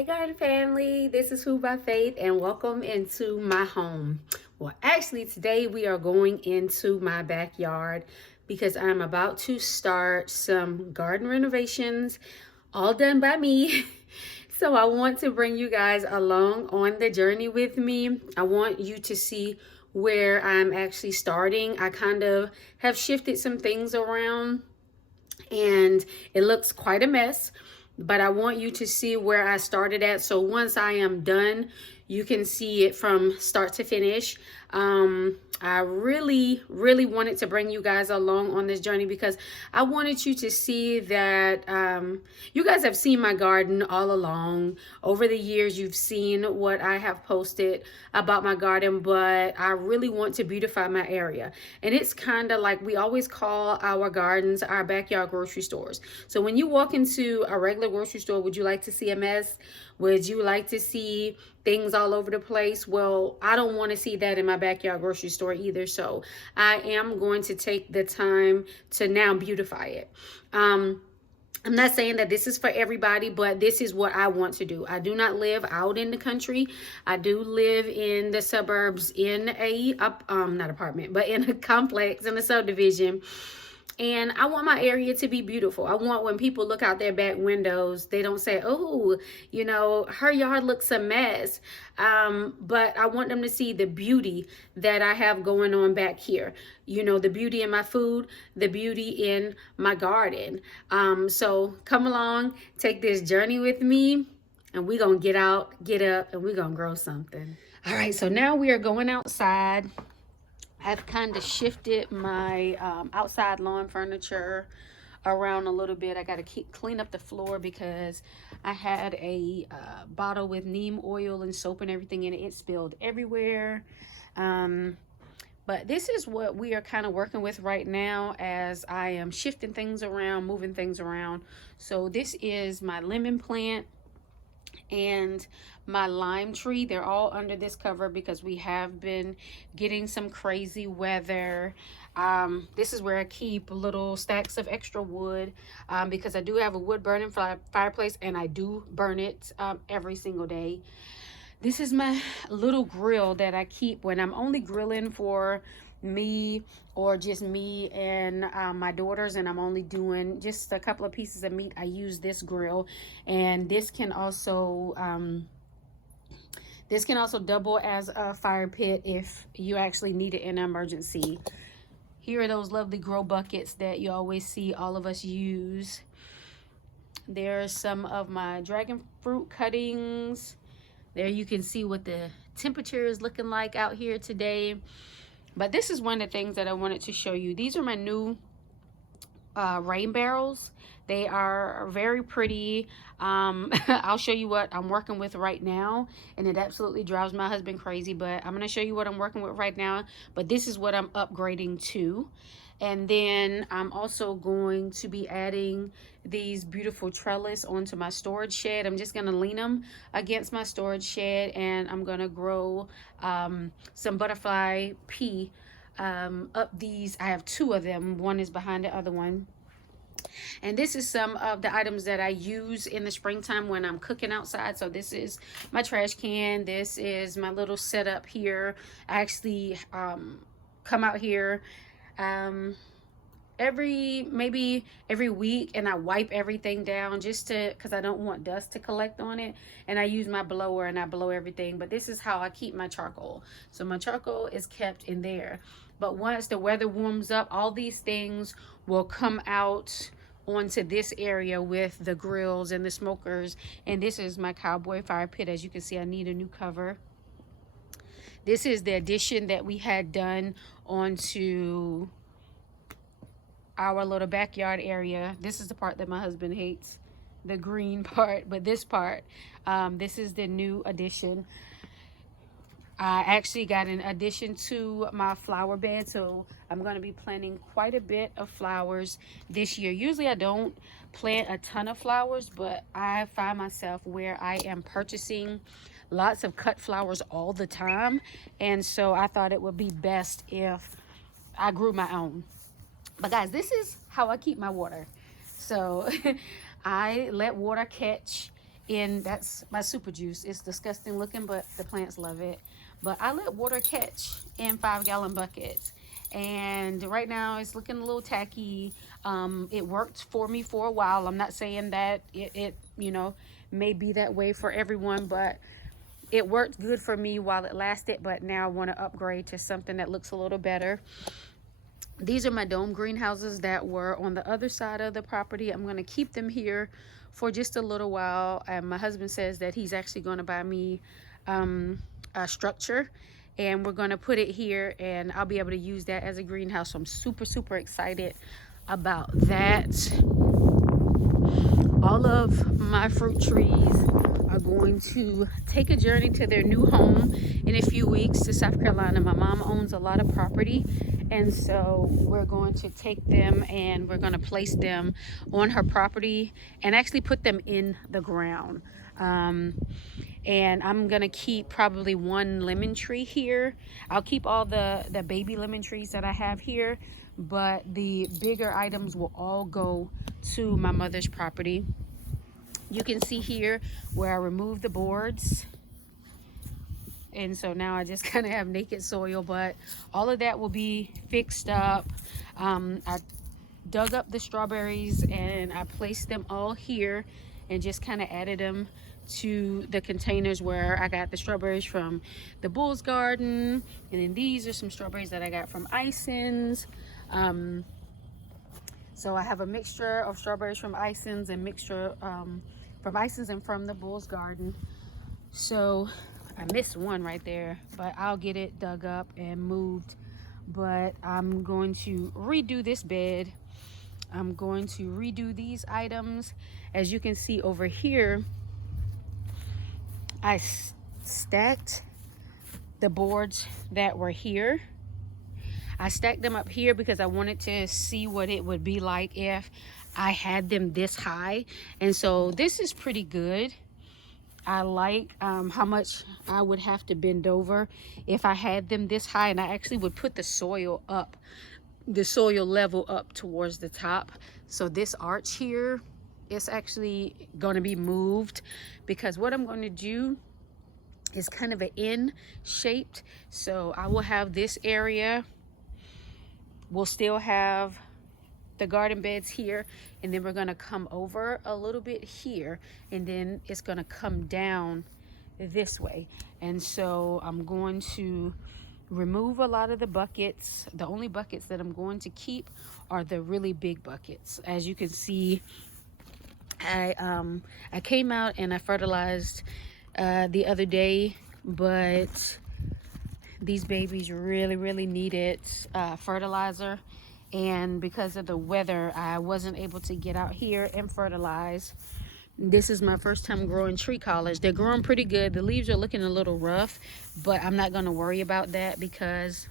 Hey garden family, this is Food by Faith and welcome into my home. Well, actually today we are going into my backyard because I'm about to start some garden renovations, all done by me. So I want to bring you guys along on the journey with me. I want you to see where I'm actually starting. I kind of have shifted some things around and it looks quite a mess, but I want you to see where I started at. So once I am done, you can see it from start to finish. I really wanted to bring you guys along on this journey because I wanted you to see that you guys have seen my garden all along. Over the years, you've seen what I have posted about my garden, but I really want to beautify my area. And it's kind of like we always call our gardens our backyard grocery stores. So when you walk into a regular grocery store, would you like to see a mess? Would you like to see things all over the place? Well, I don't want to see that in my backyard grocery store either. So I am going to take the time to now beautify it. I'm not saying that this is for everybody, but this is what I want to do. I do not live out in the country. I do live in the suburbs in a, not apartment, but in a complex, in a subdivision. And I want my area to be beautiful. I want when people look out their back windows, they don't say, oh, you know, her yard looks a mess. But I want them to see the beauty that I have going on back here. You know, the beauty in my food, the beauty in my garden. So come along, take this journey with me, and we're going to get out, get up, and we're going to grow something. All right, so now we are going outside. I've kind of shifted my outside lawn furniture around a little bit. I got to clean up the floor because I had a bottle with neem oil and soap and everything in it. It spilled everywhere. But this is what we are kind of working with right now as I am shifting things around, moving things around. So this is my lemon plant and my lime tree. They're all under this cover because we have been getting some crazy weather. This is where I keep little stacks of extra wood because I do have a wood burning fireplace and I do burn it every single day. This is my little grill that I keep when I'm only grilling for me or just me and my daughters, and I'm only doing just a couple of pieces of meat. I use this grill, and this can also double as a fire pit if you actually need it in an emergency. Here are those lovely grow buckets that you always see all of us use. There's some of my dragon fruit cuttings. There you can see what the temperature is looking like out here today. But this is one of the things that I wanted to show you. These are my new rain barrels. They are very pretty. I'll show you what I'm working with right now, and it absolutely drives my husband crazy, but I'm going to show you what I'm working with right now. But this is what I'm upgrading to. And then I'm also going to be adding these beautiful trellis onto my storage shed. I'm just going to lean them against my storage shed, and I'm going to grow some butterfly pea up these. I have two of them. One is behind the other one. And this is some of the items that I use in the springtime when I'm cooking outside. So this is my trash can. This is my little setup here. I actually come out here maybe every week, and I wipe everything down just to, because I don't want dust to collect on it, and I use my blower and I blow everything. But this is how I keep my charcoal. So my charcoal is kept in there, but once the weather warms up, all these things will come out onto this area with the grills and the smokers. And this is my Cowboy Fire Pit. As you can see, I need a new cover. This is the addition that we had done onto our little backyard area. This is the part that my husband hates, the green part, but this part, this is the new addition. I actually got an addition to my flower bed, so I'm going to be planting quite a bit of flowers this year. Usually I don't plant a ton of flowers, but I find myself where I am purchasing lots of cut flowers all the time, and so I thought it would be best if I grew my own. But guys, this is how I keep my water. So I let water catch And that's my super juice. It's disgusting looking, but the plants love it. But I let water catch in 5-gallon buckets. And right now it's looking a little tacky. It worked for me for a while. I'm not saying that it may be that way for everyone, but it worked good for me while it lasted. But now I want to upgrade to something that looks a little better. These are my dome greenhouses that were on the other side of the property. I'm going to keep them here for just a little while. And my husband says that he's actually going to buy me a structure, and we're going to put it here, and I'll be able to use that as a greenhouse. So I'm super, super excited about that. All of my fruit trees are going to take a journey to their new home in a few weeks to South Carolina. My mom owns a lot of property, and so we're going to take them and we're going to place them on her property and actually put them in the ground. And I'm gonna keep probably one lemon tree here. I'll keep all the baby lemon trees that I have here, but the bigger items will all go to my mother's property. You can see here where I removed the boards, and so now I just kind of have naked soil, but all of that will be fixed up. I dug up the strawberries and I placed them all here and just kind of added them to the containers where I got the strawberries from the Bull's garden. And then these are some strawberries that I got from Ison's. So I have a mixture of strawberries from Ison's and mixture from Ison's and from the Bull's garden. So I missed one right there, but I'll get it dug up and moved. But I'm going to redo this bed. I'm going to redo these items. As you can see over here, I stacked the boards that were here. I stacked them up here because I wanted to see what it would be like if I had them this high. And so this is pretty good. I like how much I would have to bend over if I had them this high, and I actually would put the soil up, the soil level up towards the top. So this arch here is actually going to be moved because what I'm going to do is kind of an N shaped. So I will have this area, we'll still have the garden beds here, and then we're going to come over a little bit here, and then it's going to come down this way. And so I'm going to remove a lot of the buckets. The only buckets that I'm going to keep are the really big buckets. As you can see, I came out and I fertilized the other day, but these babies really needed fertilizer, and because of the weather I wasn't able to get out here and fertilize. This is my first time growing tree collards. They're growing pretty good. The leaves are looking a little rough, but I'm not going to worry about that because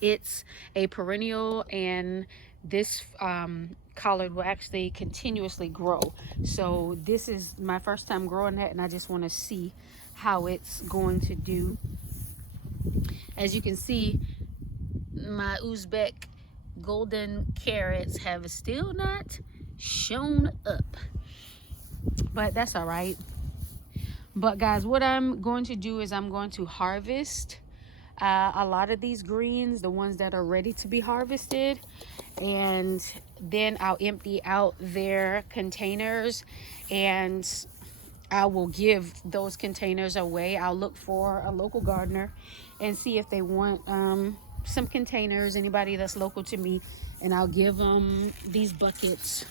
it's a perennial, and this collard will actually continuously grow. So this is my first time growing that, and I just want to see how it's going to do. As you can see, my Uzbek golden carrots have still not shown up, but that's all right. But guys, what I'm going to do is I'm going to harvest a lot of these greens, the ones that are ready to be harvested, and then I'll empty out their containers and I will give those containers away. I'll look for a local gardener and see if they want some containers, anybody that's local to me, and I'll give them these buckets.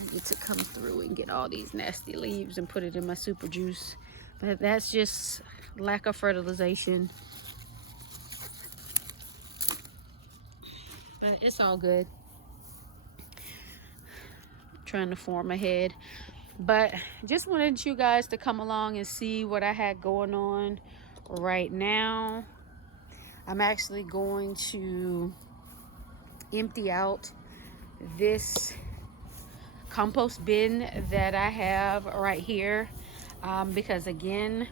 I need to come through and get all these nasty leaves and put it in my super juice, but that's just lack of fertilization. But it's all good. Trying to form a head, but just wanted you guys to come along and see what I had going on right now. I'm actually going to empty out this compost bin that I have right here because again,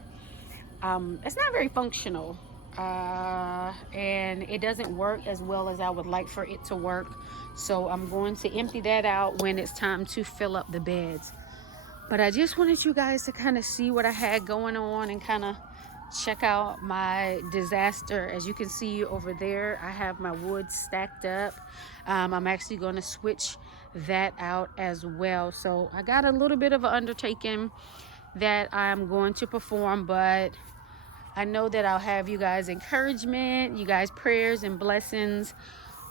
it's not very functional and it doesn't work as well as I would like for it to work. So I'm going to empty that out when it's time to fill up the beds. But I just wanted you guys to kind of see what I had going on and kind of check out my disaster. As you can see over there, I have my wood stacked up. I'm actually going to switch that out as well. So I got a little bit of an undertaking that I'm going to perform, but I know that I'll have you guys encouragement, you guys prayers and blessings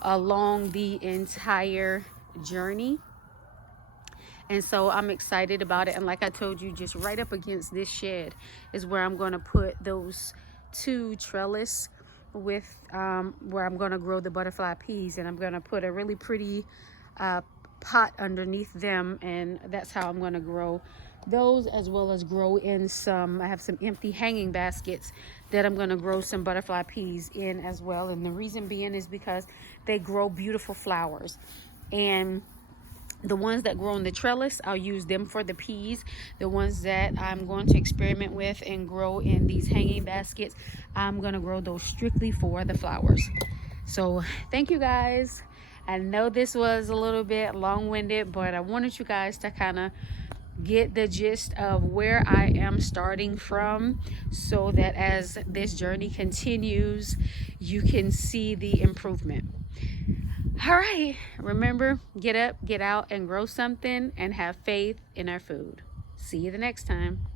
along the entire journey. And so I'm excited about it. And like I told you, just right up against this shed is where I'm going to put those 2 trellis with where I'm going to grow the butterfly peas, and I'm going to put a really pretty pot underneath them, and that's how I'm going to grow those, as well as grow in some, I have some empty hanging baskets that I'm going to grow some butterfly peas in as well. And the reason being is because they grow beautiful flowers, and the ones that grow in the trellis, I'll use them for the peas. The ones that I'm going to experiment with and grow in these hanging baskets, I'm going to grow those strictly for the flowers. So thank you guys. I know this was a little bit long-winded, but I wanted you guys to kind of get the gist of where I am starting from, so that as this journey continues, you can see the improvement. All right, remember, get up, get out, and grow something, and have faith in our food. See you the next time.